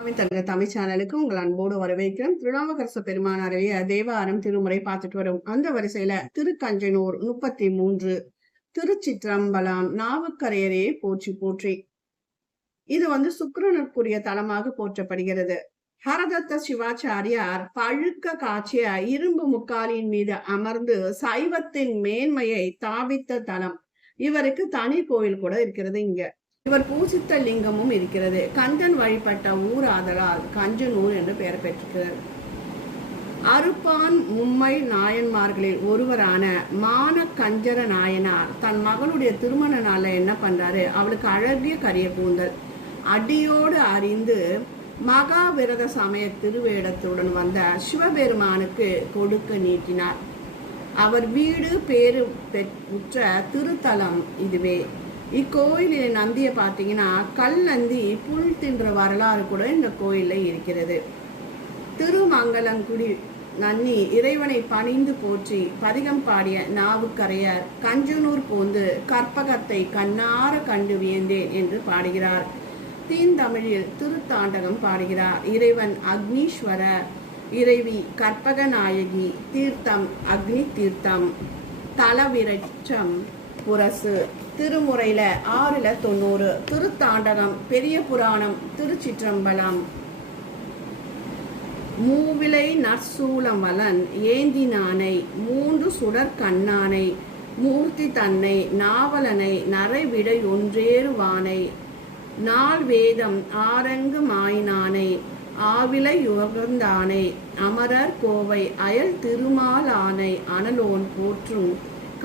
தங்க தமிழ் சேனலுக்கு உங்கள் அன்போடு வரவேற்கிறோம் திருநாவுக்கரசு பெருமானாரைய தேவாரம் திருமுறை பார்த்துட்டு வரும். அந்த வரிசையில திருக்கஞ்சனூர் முப்பத்தி மூன்று திருச்சிற்றம்பலம் நாவுக்கரையரே போற்றி போற்றி. இது வந்து சுக்கரனுக்குரிய தலமாக போற்றப்படுகிறது. ஹரதத்த சிவாச்சாரியார் பழுக்க காட்சிய இரும்பு முக்காலின் மீது அமர்ந்து சைவத்தின் மேன்மையை தாவித்த தலம். இவருக்கு தனி கோயில் கூட இருக்கிறது இங்க. இவர் பூசித்த லிங்கமும் இருக்கிறது. கஞ்சன் வழிபட்ட ஊர் ஆதலால் கஞ்சனூர் என்று பெயர் பெற்றிருக்கிறார் அருப்பான் மும்மை நாயன்மார்களில் ஒருவரான மான கஞ்சர நாயனார் தன் மகளுடைய திருமண நாளில் என்ன பண்றாரு? அவளுக்கு அழகிய கரிய கூந்தல். அடியோடு அறிந்து மகாவிரத சமய திருவேடத்துடன் வந்த சிவபெருமானுக்கு கொடுக்க நீட்டினார். அவர் வீடு பேரு பெற்ற திருத்தலம் இதுவே. இக்கோயிலின் நந்தியை பார்த்தீங்கன்னா கல் நந்தி புல் தின்ற வரலாறு கூட இந்த கோயிலில் இருக்கிறது. திருமங்கலங்குடி நன்னி இறைவனை பணிந்து போற்றி பதிகம் பாடிய நாவுக்கரையர் கஞ்சனூர் போந்து கற்பகத்தை கண்ணார கண்டு வியந்தேன் என்று பாடுகிறார். தீந்தமிழில் திருத்தாண்டகம் பாடுகிறார். இறைவன் அக்னீஸ்வர இறைவி கற்பக நாயகி தீர்த்தம் அக்னி தீர்த்தம் தலவிரட்சம் புரசு. திருமுறையில ஆறுல தொண்ணூறு. திருத்தாண்டகம் பெரிய புராணம் திருச்சிற்றம்பலம். மூவிலை நற்சூலமலன் ஏந்தினானை மூன்று சுடர் கண்ணானை மூர்த்தி தன்னை நாவலனை நரைவிடை ஒன்றேறுவானை நாள் வேதம் ஆரங்கு மாயினானை ஆவிலை யுகந்தானை அமரர் கோவை அயல் திருமாலானை அனலோன் போற்றும்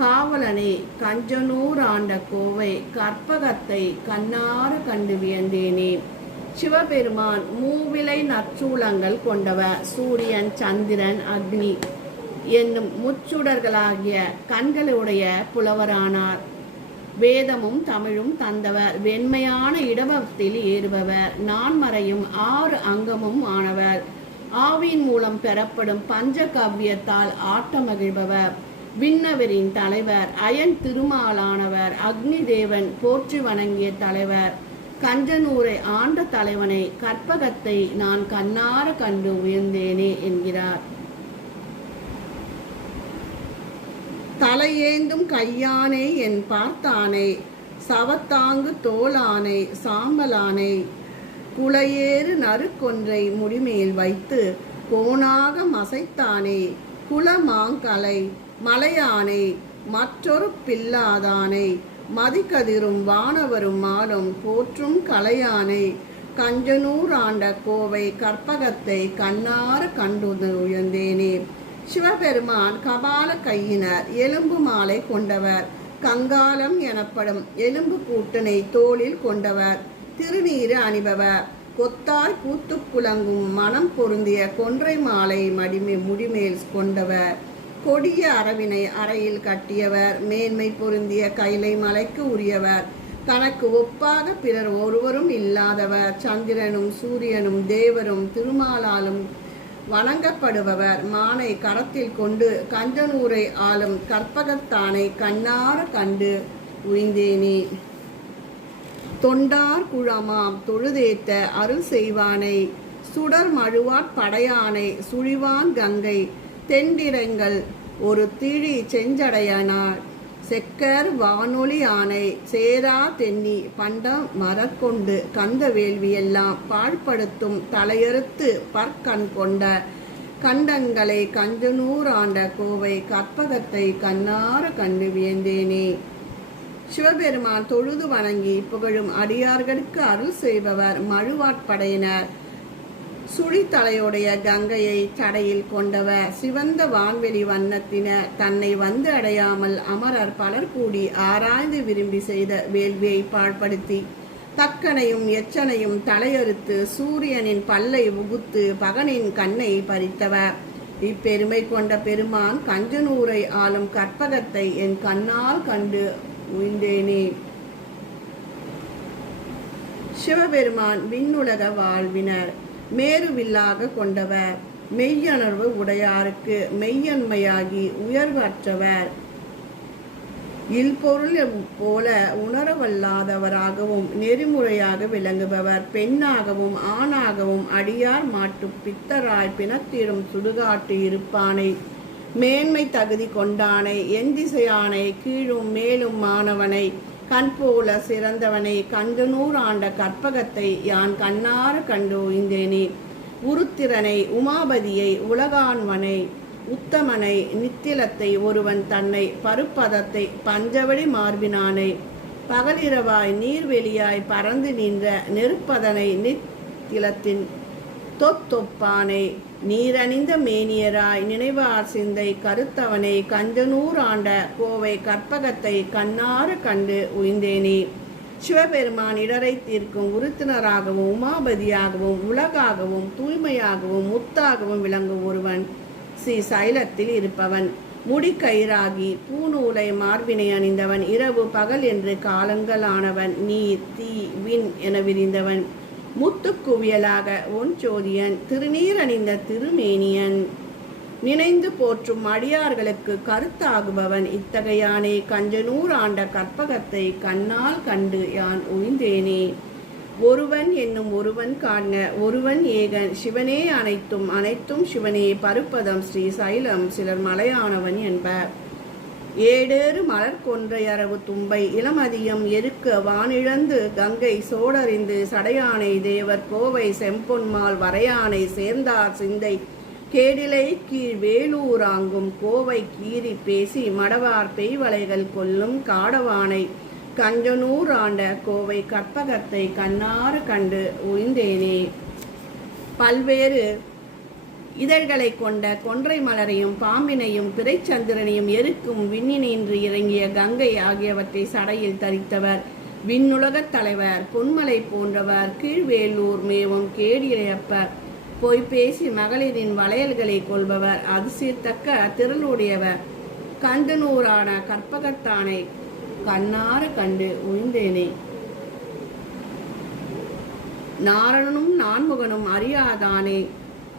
காவலனே கஞ்சனூர் ஆண்ட கோவை கற்பகத்தை கண்ணார கண்டு வியந்தேனே. சிவபெருமான் மூவிலை நற்சூலங்கள் கொண்டவர் சூரியன் சந்திரன் அக்னி என்னும் முச்சுடர்களாகிய கண்களுடைய புலவரானார். வேதமும் தமிழும் தந்தவர் வெண்மையான இடவத்தில் ஏறுபவர் நான்மறையும் ஆறு அங்கமும் ஆனவர். ஆவியின் மூலம் பெறப்படும் பஞ்ச கவ்யத்தால் ஆட்டமகிழ்பவர். விண்ணவரின் தலைவர் அயன் திருமாலானவர் அக்னி தேவன் போற்றி வணங்கிய தலைவர் கஞ்சனூரை ஆண்ட தலைவனை கற்பகத்தை நான் கண்ணார கண்டு உயர்ந்தேனே என்கிறார். தலையேந்தும் கையானே என் பார்த்தானே சவத்தாங்கு தோலானை சாம்பலானை குளையேறு நறுக்கொன்றை முடிமேல் வைத்து கோணாக மசைத்தானே குலமாங்கலை மலையானை மற்றொரு பில்லாதானை மதிக்கதிரும் வானவரும் மாலும் போற்றும் கலையானை கஞ்சனூர் ஆண்ட கோவை கற்பகத்தை கண்ணார கண்டு உயர்ந்தேனே. சிவபெருமான் கபால கையினர் எலும்பு மாலை கொண்டவர். கங்காலம் எனப்படும் எலும்பு கூட்டனை தோளில் கொண்டவர். திருநீறு அணிபவர். கொத்தாய் பூத்து குலங்கும் மனம் பொருந்திய கொன்றை மாலை மடிமே முடிமேல் கொண்டவர். கொடிய அரவினை அறையில் கட்டியவர் மேன்மை பொருந்திய கைலை மலைக்கு உரியவர் தனக்கு ஒப்பாக பிறர் ஒருவரும் இல்லாதவர் சந்திரனும் சூரியனும் தேவரும் திருமாலாலும் வணங்கப்படுபவர். மானை கரத்தில் கொண்டு கஞ்சனூரை ஆளும் கற்பகத்தானை கண்ணார கண்டு உய்ந்தேனே. தொண்டார் குழமாம் தொழுதேத்த அருள் செய்வானை சுடர் மழுவாட் படையானை சுழிவான் கங்கை தெண்டிரங்கள் ஒரு திழி செஞ்சடையனார். செக்கர் வானொலி ஆனை சேரா தென்னி பண்டம் மரக்கொண்டு கந்த வேள்வியெல்லாம் பாழ்படுத்தும் தலையறுத்து பற்கண் கொண்ட கண்டங்களை கஞ்சனூர் ஆண்ட கோவை கற்பகத்தை கண்ணார கண்டு வியந்தேனே. சிவபெருமான் தொழுது வணங்கி புகழும் அடியார்களுக்கு அருள் செய்பவர் மழுவாட்படையினர். சுழித்தலையுடைய கங்கையை தடையில் கொண்டவர் சிவந்த வான்வெளி வண்ணத்தின தன்னை வந்து அடையாமல் அமரர் பலர் கூடி ஆராய்ந்து விரும்பி செய்த வேள்வியை பாழ்படுத்தி தக்கனையும் எச்சனையும் தலையறுத்து சூரியனின் பல்லை உகுத்து பகனின் கண்ணை பறித்தவர் இப்பெருமை கொண்ட பெருமான் கஞ்சனூரை ஆளும் கற்பகத்தை என் கண்ணால் கண்டு உய்ந்தேனே. சிவபெருமான் விண்ணுலக வாழ்வினர். மேருவில்லாக கொண்டவர். மெய்யணர்வு உடையாருக்கு மெய்யன்மையாகி உயர்வற்றவர். இல்பொருள் போல உணரவல்லாதவராகவும் நெறிமுறையாக விளங்குபவர். பெண்ணாகவும் ஆணாகவும் அடியார் மாட்டு பித்தராய் பிணத்திடும் சுடுகாட்டு இருப்பானை. மேன்மை தகுதி கொண்டானை எந்திசையானை கீழும் மேலும் மாணவனை. கண் போல சிறந்தவனை கண்கனூர் ஆண்ட கற்பகத்தை யான் கண்ணார கண்டு உய்ந்தேனே உருத்திரனை உமாபதியை உலகான்வனை உத்தமனை நித்திலத்தை ஒருவன் தன்னை பருப்பதத்தை பஞ்சவடி மார்பினானை? பகலிரவாய் நீர்வெளியாய் பறந்து நின்ற நெருப்பதனை நித்திலத்தின் தொத்தொப்பானை? நீரணிந்த மேனியராய் நினைவார் சிந்தை கருத்தவனை கஞ்சனூர் ஆண்ட கோவை கற்பகத்தை கண்ணாறு கண்டு உய்ந்தேனே. சிவபெருமான் இடரை தீர்க்கும் உறுத்தினராகவும் உமாபதியாகவும் உலகாகவும் தூய்மையாகவும் முத்தாகவும் விளங்கும் ஒருவன் ஸ்ரீ சைலத்தில் இருப்பவன். முடிக்கயிறாகி பூநூலை மார்பினை அணிந்தவன். இரவு பகல் என்று காலங்களானவன். நீர் தீ விண் என விரிந்தவன். முத்துக்குவியலாக ஒன் ஜோதியன் திருநீரணிந்த திருமேனியன். நினைந்து போற்றும் அடியார்களுக்கு கருத்தாகுபவன். இத்தகையானே கஞ்சனூர் ஆண்ட கற்பகத்தை கண்ணால் கண்டு யான் உய்ந்தேனே ஒருவன் என்னும் ஒருவன் காண்க ஒருவன் ஏகன். சிவனே அனைத்தும் அனைத்தும் சிவனே. பருப்பதம் ஸ்ரீ சைலம் சிலர் மலையானவன் என்பர். ஏடேறு மலர் கொன்றையரவு தும்பை இளமதியம் எருக்க வானிழந்து கங்கை சோடறிந்து சடையானை தேவர் கோவை செம்பொன்மால் வரையானை சேர்ந்தார் சிந்தை. கேடிலை கீழ் வேலூராங்கும் கோவை கீறி பேசி மடவார் பெய்வலைகள் கொல்லும் காடவானை. கஞ்சனூர் ஆண்ட கோவை கற்பகத்தை கண்ணாறு கண்டு உய்ந்தேனே. பல்வேறு இதழ்களை கொண்ட கொன்றை மலரையும் பாம்பினையும் பிறைச்சந்திரனையும் எருக்கும் விண்ணினின்று இறங்கிய கங்கை ஆகியவற்றை சடையில் தரித்தவர். விண்ணுலகத் தலைவர் பொன்மலை போன்றவர் கீழ்வேலூர் மேவும் கேடியப்பர் பொய் பேசி மகளிரின் வளையல்களை கொள்பவர் அதிசயத்தக்க திரளுடையவர். கந்தனூரான கற்பகத்தானை கண்ணார கண்டு உய்ந்தேனே. நாரணனும் நான்முகனும் அறியாதானே.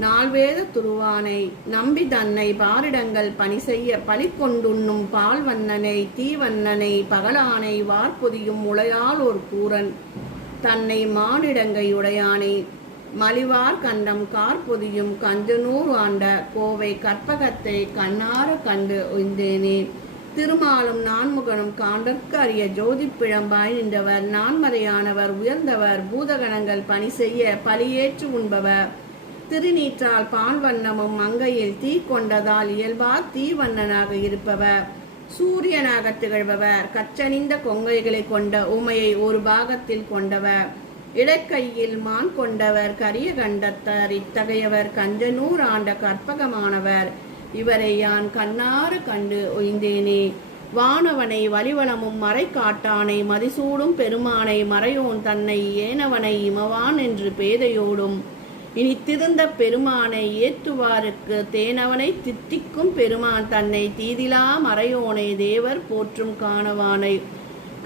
நால்வேத துருவானை நம்பி தன்னை பாரிடங்கள் பணி செய்ய பழி கொண்டுண்ணும் பால் வண்ணனை தீவண்ணனை பகலானை வார்பொதியும் உளையால் ஒரு கூரன் தன்னை மானிடங்கை உடையானை மலிவார் கண்டம் கார்பொதியும் கஞ்சனூர் ஆண்ட கோவை கற்பகத்தை கண்ணார கண்டு உய்ந்தேனே திருமாலும் நான்முகனும் காண்டற்கு அறிய ஜோதி பிழம்பாய் நின்றவர் நான்மறையானவர் உயர்ந்தவர் பூதகணங்கள் பணி செய்ய பலியேற்று உண்பவர். திருநீற்றால் பால் வண்ணமும் மங்கையில் தீ கொண்டதால் இயல்பார் தீவண்ணனாக இருப்பவர். சூரியனாக திகழ்பவர். கச்சணிந்த கொங்கைகளை கொண்ட உமையை ஒரு பாகத்தில் கொண்டவர். இடக்கையில் மான் கொண்டவர். கரிய கண்டத்தர். இத்தகையவர் கஞ்சனூர் ஆண்ட கற்பகமானவர். இவரை யான் கண்ணாறு கண்டு ஒய்ந்தேனே. வானவனை வலிவளமும் மறை காட்டானை. மதிசூடும் பெருமானை. மறையோன் தன்னை ஏனவனை இமவான் என்று பேதையோடும் இனி திருந்த பெருமானை ஏற்றுவாருக்கு தேனவனை தித்திக்கும் பெருமான் தன்னை தீதிலா மறையோனை தேவர் போற்றும் காணவானை.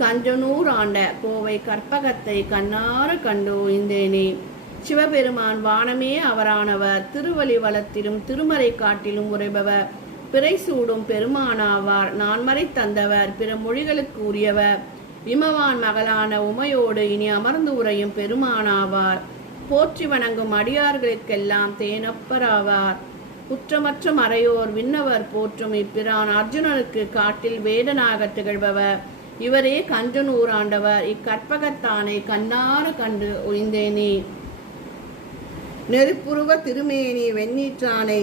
கஞ்சனூர் ஆண்ட கோவை கற்பகத்தை கண்ணார கண்டோ இந்தேனே சிவபெருமான் வானமே அவரானவர் திருவழிவளத்திலும் திருமறை காட்டிலும் உரைபவர் பிறை சூடும் பெருமானாவார் நான்மறை தந்தவர் பிற மொழிகளுக்கு உரியவர். இமவான் மகளான உமையோடு இனி அமர்ந்து உரையும் பெருமானாவார் போற்றி வணங்கும் அடியார்களுக்கெல்லாம் தேனப்பராவார். குற்றமற்ற மறையோர் விண்ணவர் போற்றும் இப்பிரான் அர்ஜுனனுக்கு காட்டில் வேடனாக திகழ்பவர். இவரே கஞ்சன் ஊராண்டவர். இக்கற்பகத்தானை கண்ணார கண்டு ஒழிந்தேனே. நெருப்புருவ திருமேனி வெண்ணீற்றானை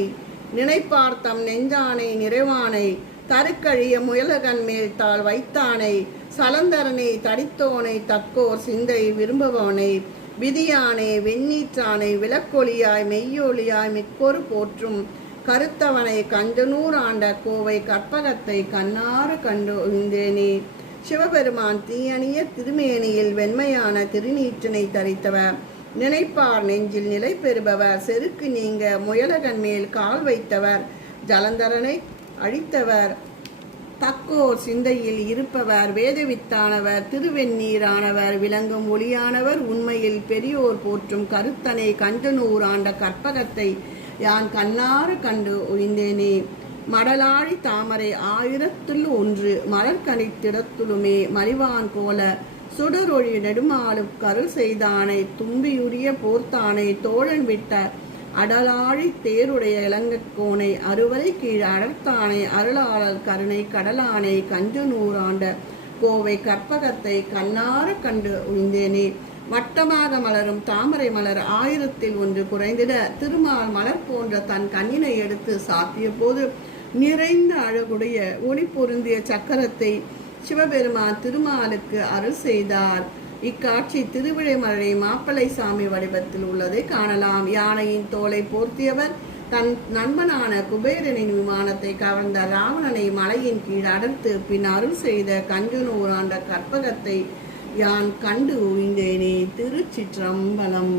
நினைப்பார்த்தம் நெஞ்சானை நிறைவானை தருக்கழிய முயலகன் மேல் தாள் வைத்தானை சலந்தரனை தடித்தோனை தக்கோர் சிந்தை விரும்புபவனை விதியானே வெண்ணீற்றானே விளக்கொலியாய் மெய்யொளியாய் மிக்கொரு போற்றும். கருத்தவனை கஞ்சனூர் ஆண்ட கோவை கற்பகத்தை கண்ணாறு கண்டு சிவபெருமான் தீயணிய திருமேனியில் வெண்மையான திருநீற்றினை தரித்தவர். நினைப்பார் நெஞ்சில் நிலை பெறுபவர். செருக்கு நீங்க முயலகன் மேல் கால் வைத்தவர். ஜலந்தரனை அழித்தவர். தக்கோர் சிந்தையில் இருப்பவர் வேதவித்தானவர் திருவெந்நீரானவர் விளங்கும் ஒளியானவர் உண்மையில் பெரியோர் போற்றும் கருத்தனை கஞ்சனூர் ஆண்ட கற்பகத்தை யான் கண்ணாறு கண்டு ஒழிந்தேனே. மடலாழி தாமரை ஆயிரத்துள் ஒன்று மலர்கனி திடத்துளுமே மலிவான் போல சுடரொழி நெடுமாலும் கருள் செய்தானை தும்பியுரிய போர்த்தானை தோழன் விட்ட அடலாழி தேருடைய இளங்கக்கோனை அறுவரை கீழ் அடர்த்தானை அருளாளர் கருணை கடலானை கஞ்சனூராண்ட கோவை கற்பகத்தை கண்ணார கண்டு உய்ந்தேனே. வட்டமாக மலரும் தாமரை மலர் ஆயிரத்தில் ஒன்று குறைந்திட திருமால் மலர் போன்ற தன் கண்ணினை எடுத்து சாத்திய போது நிறைந்த அழகுடைய ஒளி பொருந்திய சக்கரத்தை சிவபெருமான் திருமாலுக்கு அருள் செய்தார். இக்காட்சி திருவிழைமலை மாப்பிள்ளை சாமி வடிவத்தில் உள்ளதை காணலாம். யானையின் தோலை போர்த்தியவர் தன் நண்பனான குபேரனின் விமானத்தை கவர்ந்த ராவணனை மலையின் கீழ் அடர்த்து பின் அருள் செய்த கஞ்சனூர் ஆண்ட கற்பகத்தை யான் கண்டு உயிந்தேனே திருச்சிற்றம்பலம்.